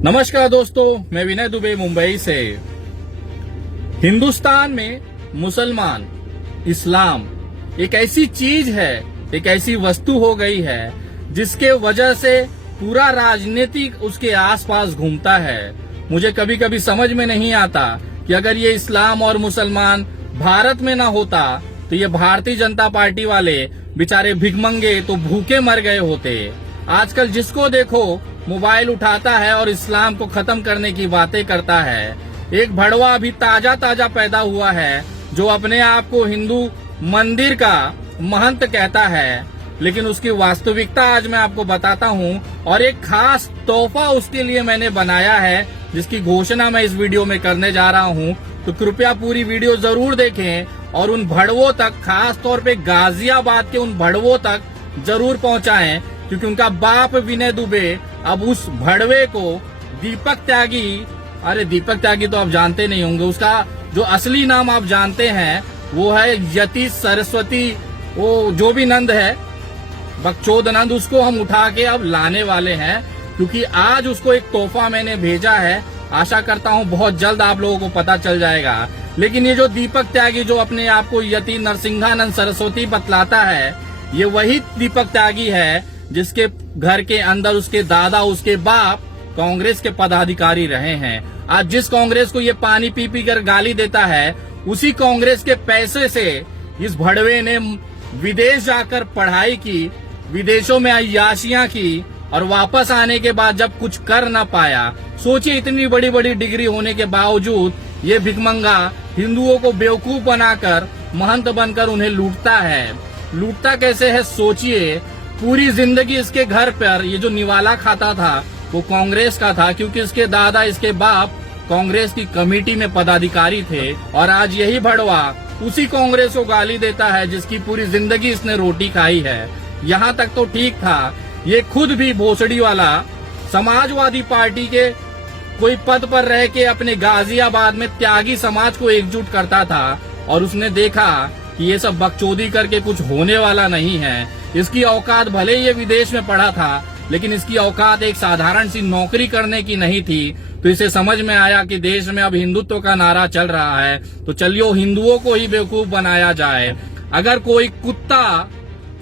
नमस्कार दोस्तों, मैं विनय दुबे मुंबई से। हिंदुस्तान में मुसलमान, इस्लाम एक ऐसी चीज है, एक ऐसी वस्तु हो गई है जिसके वजह से पूरा राजनीतिक उसके आसपास घूमता है। मुझे कभी कभी समझ में नहीं आता कि अगर ये इस्लाम और मुसलमान भारत में ना होता तो ये भारतीय जनता पार्टी वाले बेचारे भिखमंगे तो भूखे मर गए होते। आजकल जिसको देखो मोबाइल उठाता है और इस्लाम को खत्म करने की बातें करता है। एक भड़वा अभी ताजा ताजा पैदा हुआ है जो अपने आप को हिंदू मंदिर का महंत कहता है, लेकिन उसकी वास्तविकता आज मैं आपको बताता हूं और एक खास तोहफा उसके लिए मैंने बनाया है जिसकी घोषणा मैं इस वीडियो में करने जा रहा हूं। तो कृपया पूरी वीडियो जरूर देखें और उन भड़वों तक, खास तौर पे गाजियाबाद के उन भड़वों तक जरूर पहुंचाएं, क्योंकि उनका बाप विनय दुबे अब उस भड़वे को दीपक त्यागी, अरे दीपक त्यागी तो आप जानते नहीं होंगे, उसका जो असली नाम आप जानते हैं वो है यति सरस्वती, वो जो भी नंद है, बकचोद नंद, उसको हम उठा के अब लाने वाले हैं, क्योंकि आज उसको एक तोहफा मैंने भेजा है। आशा करता हूं बहुत जल्द आप लोगों को पता चल जाएगा। लेकिन ये जो दीपक त्यागी जो अपने आप को यति नरसिंहानंद सरस्वती बतलाता है, ये वही दीपक त्यागी है जिसके घर के अंदर उसके दादा, उसके बाप कांग्रेस के पदाधिकारी रहे हैं। आज जिस कांग्रेस को ये पानी पी पी कर गाली देता है, उसी कांग्रेस के पैसे से इस भड़वे ने विदेश जाकर पढ़ाई की, विदेशों में अय्याशियां की और वापस आने के बाद जब कुछ कर न पाया, सोचिए इतनी बड़ी बड़ी डिग्री होने के बावजूद ये भिखमंगा हिंदुओं को बेवकूफ बनाकर महंत बनकर उन्हें लूटता है। लूटता कैसे है सोचिए। पूरी जिंदगी इसके घर पर ये जो निवाला खाता था वो कांग्रेस का था, क्योंकि इसके दादा, इसके बाप कांग्रेस की कमेटी में पदाधिकारी थे। और आज यही भड़वा उसी कांग्रेस को गाली देता है जिसकी पूरी जिंदगी इसने रोटी खाई है। यहाँ तक तो ठीक था, ये खुद भी भोसड़ी वाला समाजवादी पार्टी के कोई पद पर रह के अपने गाजियाबाद में त्यागी समाज को एकजुट करता था, और उसने देखा कि ये सब बकचोदी करके कुछ होने वाला नहीं है। इसकी औकात, भले ये विदेश में पढ़ा था, लेकिन इसकी औकात एक साधारण सी नौकरी करने की नहीं थी। तो इसे समझ में आया कि देश में अब हिंदुत्व का नारा चल रहा है, तो चलिए हिंदुओं को ही बेवकूफ बनाया जाए। अगर कोई कुत्ता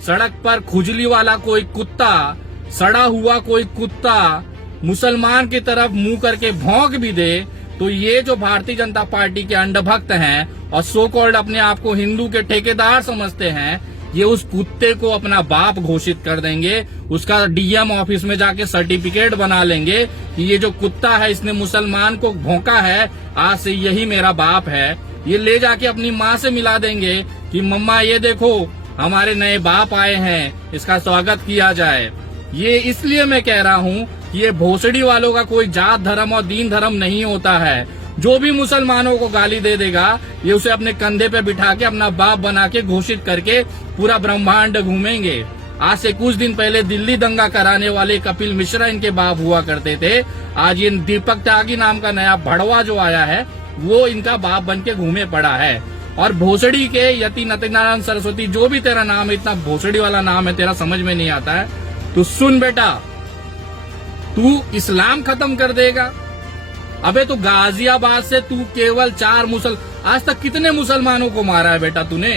सड़क पर, खुजली वाला कोई कुत्ता, सड़ा हुआ कोई कुत्ता मुसलमान की तरफ मुंह करके भौंक भी दे, तो ये जो भारतीय जनता पार्टी के अंधभक्त हैं और सो कॉल्ड अपने आप को हिंदू के ठेकेदार समझते हैं, ये उस कुत्ते को अपना बाप घोषित कर देंगे। उसका डीएम ऑफिस में जाके सर्टिफिकेट बना लेंगे कि ये जो कुत्ता है इसने मुसलमान को भौंका है, आज से यही मेरा बाप है। ये ले जाके अपनी माँ से मिला देंगे कि मम्मा ये देखो हमारे नए बाप आए हैं, इसका स्वागत किया जाए। ये इसलिए मैं कह रहा हूँ कि ये भोसड़ी वालों का कोई जात धर्म और दीन धर्म नहीं होता है। जो भी मुसलमानों को गाली दे देगा, ये उसे अपने कंधे पे बिठा के अपना बाप बना के घोषित करके पूरा ब्रह्मांड घूमेंगे। आज से कुछ दिन पहले दिल्ली दंगा कराने वाले कपिल मिश्रा इनके बाप हुआ करते थे। आज ये दीपक त्यागी नाम का नया भड़वा जो आया है वो इनका बाप बन के घूमे पड़ा है। और भोसड़ी के यति नरसिंहानंद सरस्वती, जो भी तेरा नाम है, इतना भोसड़ी वाला नाम है तेरा, समझ में नहीं आता है। तो सुन बेटा, तू इस्लाम खत्म कर देगा। अबे तो गाजियाबाद से तू केवल 4 आज तक कितने मुसलमानों को मारा है बेटा तूने?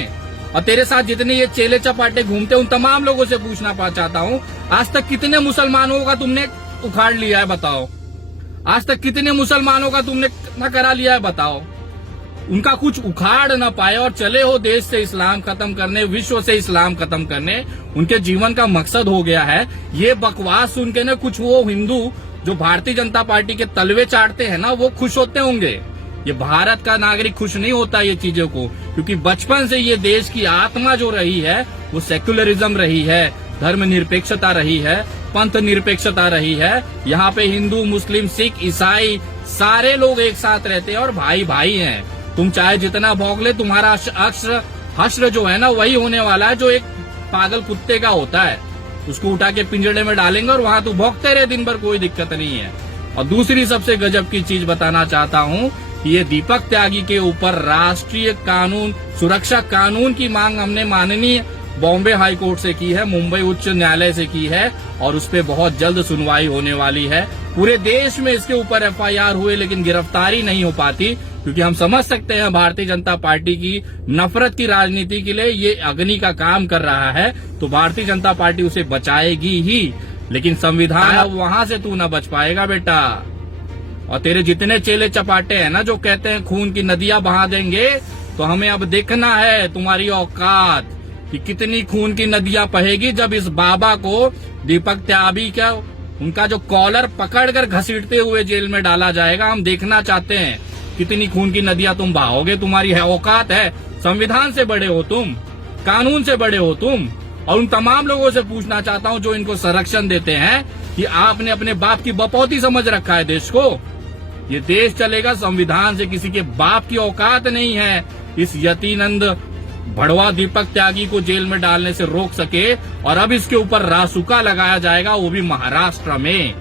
और तेरे साथ जितने ये चेले चपाटे घूमते उन तमाम लोगों से पूछना चाहता हूँ, आज तक कितने मुसलमानों का तुमने उखाड़ लिया है बताओ? आज तक कितने मुसलमानों का तुमने न करा लिया है बताओ? उनका कुछ उखाड़ न पाए और चले हो देश से इस्लाम खत्म करने, विश्व से इस्लाम खत्म करने, उनके जीवन का मकसद हो गया है। ये बकवास सुन के न कुछ वो हिंदू जो भारतीय जनता पार्टी के तलवे चाटते हैं ना, वो खुश होते होंगे। ये भारत का नागरिक खुश नहीं होता ये चीजों को, क्योंकि बचपन से ये देश की आत्मा जो रही है वो सेक्युलरिज्म रही है, धर्म निरपेक्षता रही है, पंथ निरपेक्षता रही है। यहाँ पे हिंदू, मुस्लिम, सिख, ईसाई सारे लोग एक साथ रहते हैं और भाई भाई हैं। तुम चाहे जितना भौंक ले, तुम्हारा हश्र जो है ना वही होने वाला है जो एक पागल कुत्ते का होता है। उसको उठा के पिंजड़े में डालेंगे और वहां तू भौंकते रहे दिन भर, कोई दिक्कत नहीं है। और दूसरी सबसे गजब की चीज बताना चाहता हूँ कि ये दीपक त्यागी के ऊपर राष्ट्रीय कानून, सुरक्षा कानून की मांग हमने माननीय बॉम्बे हाई कोर्ट से की है, मुंबई उच्च न्यायालय से की है और उस पर बहुत जल्द सुनवाई होने वाली है। पूरे देश में इसके ऊपर FIR हुए लेकिन गिरफ्तारी नहीं हो पाती, क्योंकि हम समझ सकते हैं भारतीय जनता पार्टी की नफरत की राजनीति के लिए ये अग्नि का काम कर रहा है, तो भारतीय जनता पार्टी उसे बचाएगी ही। लेकिन संविधान, अब वहां से तू न बच पाएगा बेटा। और तेरे जितने चेले चपाटे हैं ना जो कहते हैं खून की नदियां बहा देंगे, तो हमें अब देखना है तुम्हारी औकात कि कितनी खून की नदियां बहेगी जब इस बाबा को दीपक त्यागी का उनका जो कॉलर पकड़कर घसीटते हुए जेल में डाला जाएगा। हम देखना चाहते हैं कितनी खून की नदियां तुम बहाओगे। तुम्हारी है औकात है, संविधान से बड़े हो तुम, कानून से बड़े हो तुम। और उन तमाम लोगों से पूछना चाहता हूं जो इनको संरक्षण देते हैं कि आपने अपने बाप की बपौती समझ रखा है देश को। ये देश चलेगा संविधान से, किसी के बाप की औकात नहीं है इस यतीनंद भड़वा दीपक त्यागी को जेल में डालने से रोक सके। और अब इसके ऊपर रासुका लगाया जाएगा, वो भी महाराष्ट्र में।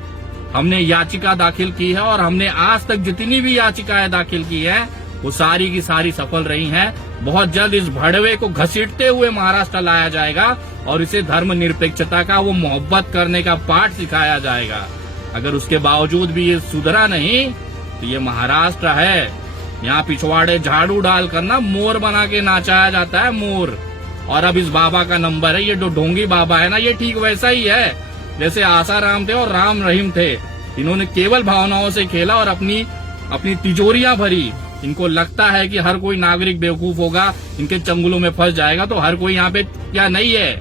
हमने याचिका दाखिल की है और हमने आज तक जितनी भी याचिकाएं दाखिल की है वो सारी की सारी सफल रही हैं। बहुत जल्द इस भड़वे को घसीटते हुए महाराष्ट्र लाया जाएगा और इसे धर्मनिरपेक्षता का, वो मोहब्बत करने का पाठ सिखाया जाएगा। अगर उसके बावजूद भी ये सुधरा नहीं तो ये महाराष्ट्र है, यहाँ पिछवाड़े झाड़ू डाल कर ना मोर बना के नाचाया जाता है, मोर। और अब इस बाबा का नंबर है, ये जो ढोंगी बाबा है ना, ये ठीक वैसा ही है जैसे आसाराम थे और राम रहीम थे। इन्होंने केवल भावनाओं से खेला और अपनी तिजोरियां भरी। इनको लगता है कि हर कोई नागरिक बेवकूफ होगा, इनके चंगुलों में फंस जाएगा, तो हर कोई यहाँ पे क्या नहीं है।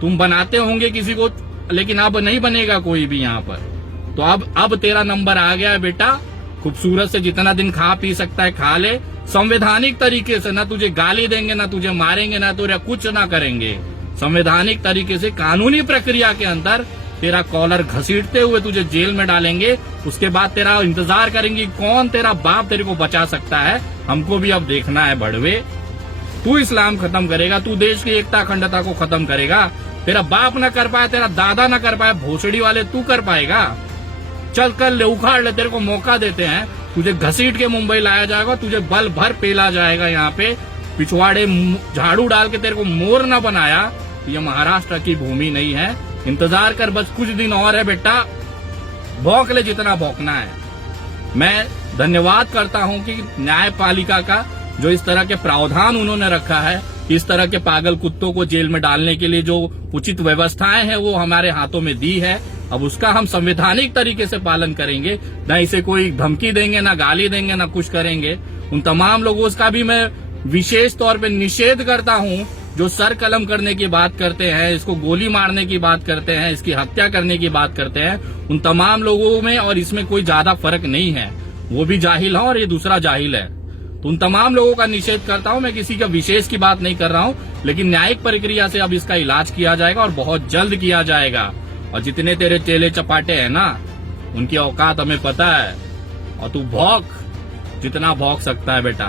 तुम बनाते होंगे किसी को, लेकिन अब नहीं बनेगा कोई भी यहाँ पर। तो अब तेरा नंबर आ गया है बेटा। खूबसूरत से जितना दिन खा पी सकता है खा ले, संवैधानिक तरीके से। ना तुझे गाली देंगे, ना तुझे मारेंगे, ना तुझे कुछ ना करेंगे। संवैधानिक तरीके से कानूनी प्रक्रिया के अंदर तेरा कॉलर घसीटते हुए तुझे जेल में डालेंगे। उसके बाद तेरा इंतजार करेंगे कौन तेरा बाप तेरे को बचा सकता है। हमको भी अब देखना है भड़वे, तू इस्लाम खत्म करेगा, तू देश की एकता अखंडता को खत्म करेगा। तेरा बाप न कर पाया, तेरा दादा न कर पाया, भोसड़ी वाले तू कर पाएगा। चल कर ले, उखाड़ ले, तेरे को मौका देते हैं। तुझे घसीट के मुंबई लाया जाएगा, तुझे बल भर पेला जाएगा। यहाँ पे पिछवाड़े झाड़ू डाल के तेरे को मोर न बनाया। ये महाराष्ट्र की भूमि नहीं है। इंतजार कर, बस कुछ दिन और है बेटा, भौंक ले जितना भौंकना है। मैं धन्यवाद करता हूँ कि न्यायपालिका का जो इस तरह के प्रावधान उन्होंने रखा है, इस तरह के पागल कुत्तों को जेल में डालने के लिए जो उचित व्यवस्थाएं हैं वो हमारे हाथों में दी है। अब उसका हम संवैधानिक तरीके से पालन करेंगे, न इसे कोई धमकी देंगे, न गाली देंगे, न कुछ करेंगे। उन तमाम लोगों का भी मैं विशेष तौर पे निषेध करता हूं जो सर कलम करने की बात करते हैं, इसको गोली मारने की बात करते हैं, इसकी हत्या करने की बात करते हैं। उन तमाम लोगों में और इसमें कोई ज्यादा फर्क नहीं है। वो भी जाहिल है और ये दूसरा जाहिल है। तो उन तमाम लोगों का निषेध करता हूं। मैं किसी का विशेष की बात नहीं कर रहा हूं, लेकिन न्यायिक प्रक्रिया से अब इसका इलाज किया जाएगा और बहुत जल्द किया जाएगा। और जितने तेरे चेले चपाटे हैं ना, उनकी औकात हमें पता है। और तू भौंक जितना भौंक सकता है बेटा,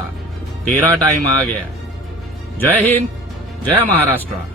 तेरा टाइम आ गया। जय हिंद, जय महाराष्ट्र।